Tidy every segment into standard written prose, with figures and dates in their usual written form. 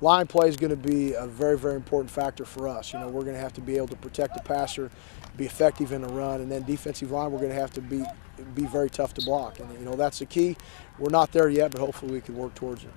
line play is going to be a very, very important factor for us. You know, we're going to have to be able to protect the passer, be effective in the run, and then defensive line, we're going to have to be very tough to block. And, you know, that's the key. We're not there yet, but hopefully we can work towards it.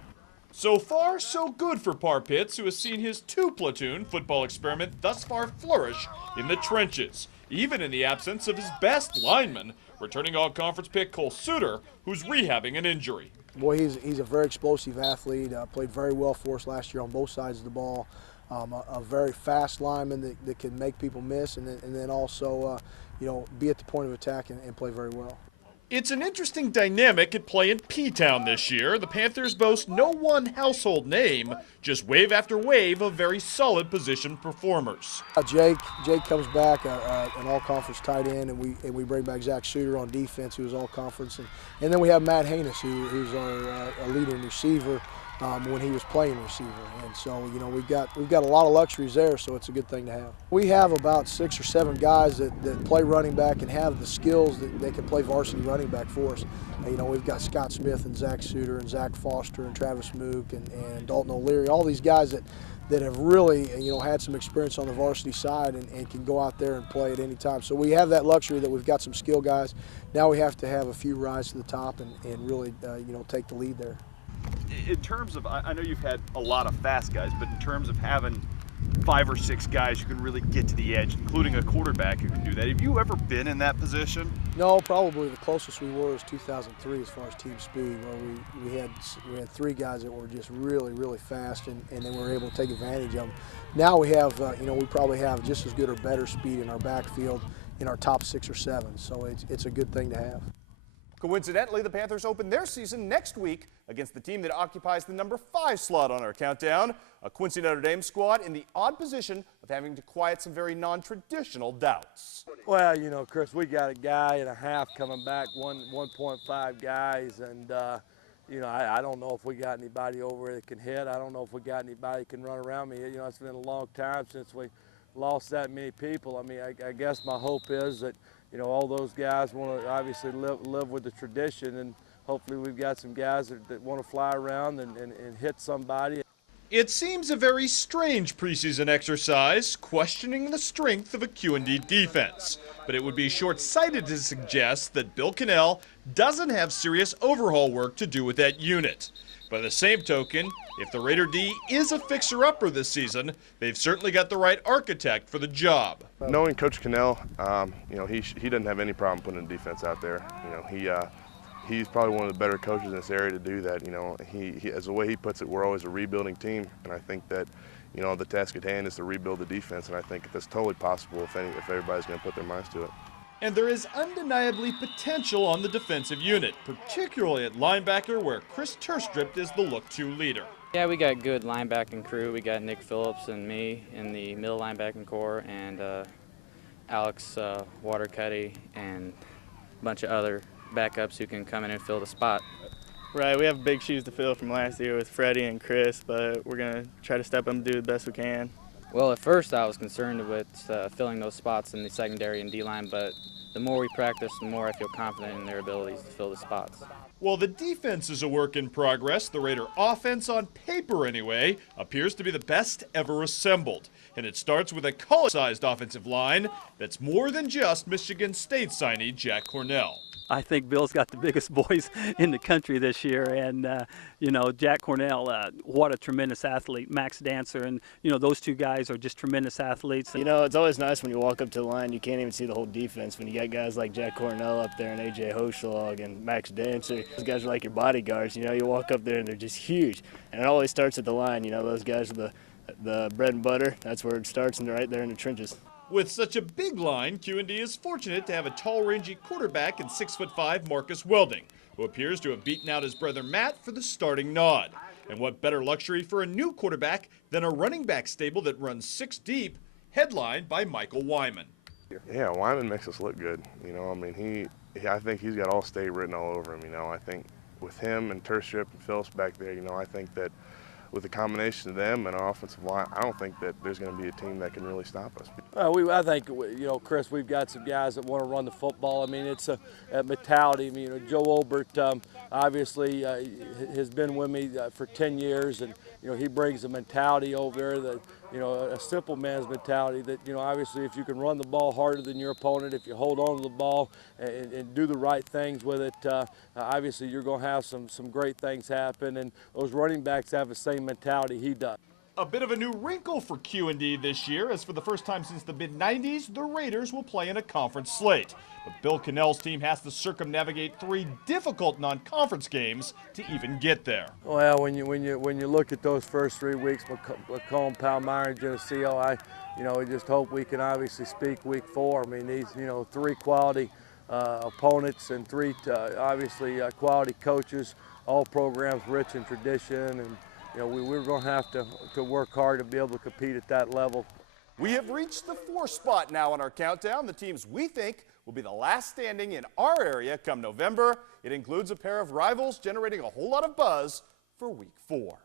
So far, so good for Par Pitts, who has seen his two-platoon football experiment thus far flourish in the trenches, even in the absence of his best lineman, returning all-conference pick Cole Suter, who's rehabbing an injury. Boy, he's a very explosive athlete, played very well for us last year on both sides of the ball. A very fast lineman that can make people miss, and then also, you know, be at the point of attack and play very well. It's an interesting dynamic at play in P-Town this year. The Panthers boast no one household name, just wave after wave of very solid position performers. Jake comes back, an all-conference tight end, and we bring back Zach Suter on defense, who was all-conference, and then we have Matt Haynes, who's our leading receiver when he was playing receiver, and so you know we've got a lot of luxuries there, so it's a good thing to have. We have about 6 or 7 guys that play running back and have the skills that they can play varsity running back for us. You know, we've got Scott Smith and Zach Suter and Zach Foster and Travis Mook and Dalton O'Leary, all these guys that have really, you know, had some experience on the varsity side and can go out there and play at any time. So we have that luxury that we've got some skill guys. Now we have to have a few rise to the top and really, you know, take the lead there. In terms of, I know you've had a lot of fast guys, but in terms of having 5 or 6 guys who can really get to the edge, including a quarterback who can do that, have you ever been in that position? No, probably the closest we were is 2003 as far as team speed, where we had 3 guys that were just really, really fast, and then we were able to take advantage of them. Now we have, you know, we probably have just as good or better speed in our backfield in our top 6 or 7, so it's a good thing to have. Coincidentally, the Panthers open their season next week against the team that occupies the number 5 slot on our countdown, a Quincy Notre Dame squad in the odd position of having to quiet some very non-traditional doubts. Well, you know, Chris, we got a guy and a half coming back, 1.5 guys, and you know, I don't know if we got anybody over that can hit. I don't know if we got anybody that can run around me. You know, it's been a long time since we lost that many people. I mean, I guess my hope is that, you know, all those guys want to obviously live with the tradition, and hopefully we've got some guys that want to fly around and hit somebody. It seems a very strange preseason exercise, questioning the strength of a Q&D defense. But it would be short-sighted to suggest that Bill Cannell doesn't have serious overhaul work to do with that unit. By the same token, if the Raider D is a fixer-upper this season, they've certainly got the right architect for the job. Knowing Coach Cannell, you know, he doesn't have any problem putting a defense out there. You know, he's probably one of the better coaches in this area to do that. You know, as the way he puts it, we're always a rebuilding team, and I think that, you know, the task at hand is to rebuild the defense, and I think that's totally possible if everybody's going to put their minds to it. And there is undeniably potential on the defensive unit, particularly at linebacker, where Chris Turstrip is the look-to leader. Yeah, we got good linebacking crew. We got Nick Phillips and me in the middle linebacking core, and Alex Watercutty and a bunch of other backups who can come in and fill the spot. Right, we have big shoes to fill from last year with Freddie and Chris, but we're going to try to step up and do the best we can. Well, at first I was concerned with filling those spots in the secondary and D-line, but the more we practice, the more I feel confident in their abilities to fill the spots. While the defense is a work in progress, the Raider offense, on paper anyway, appears to be the best ever assembled. And it starts with a college-sized offensive line that's more than just Michigan State signee Jack Cornell. I think Bill's got the biggest boys in the country this year, and you know, Jack Cornell, what a tremendous athlete. Max Dancer, and you know, those 2 guys are just tremendous athletes. You know, it's always nice when you walk up to the line, you can't even see the whole defense. When you got guys like Jack Cornell up there and AJ Hochschlag and Max Dancer, those guys are like your bodyguards. You know, you walk up there and they're just huge, and it always starts at the line. You know, those guys are the bread and butter. That's where it starts, and they're right there in the trenches. With such a big line, Q&D is fortunate to have a tall, rangy quarterback in 6'5" Marcus Welding, who appears to have beaten out his brother Matt for the starting nod. And what better luxury for a new quarterback than a running back stable that runs 6 deep, headlined by Michael Wyman. Yeah, Wyman makes us look good. You know, I mean, I think he's got All-State written all over him. You know, I think with him and Turstrip and Phillips back there, you know, I think that with the combination of them and our offensive line, I don't think that there's going to be a team that can really stop us. I think, you know, Chris, we've got some guys that want to run the football. I mean, it's a mentality. I mean, you know, Joe Olbert obviously has been with me for 10 years, and, you know, he brings a mentality over there that, you know, a simple man's mentality that, you know, obviously if you can run the ball harder than your opponent, if you hold on to the ball and do the right things with it, obviously you're going to have some great things happen, and those running backs have the same mentality he does. A bit of a new wrinkle for Q&D this year, as for the first time since the mid-90s, the Raiders will play in a conference slate. But Bill Cannell's team has to circumnavigate 3 difficult non-conference games to even get there. Well, when you look at those first 3 weeks, Macomb, Palmyra, and Geneseo, you know, we just hope we can obviously speak week 4. I mean, these, you know, 3 quality opponents and 3 obviously quality coaches, all programs rich in tradition, and you know, we're going to have to work hard to be able to compete at that level. We have reached the 4th spot now on our countdown. The teams we think will be the last standing in our area come November. It includes a pair of rivals generating a whole lot of buzz for week 4.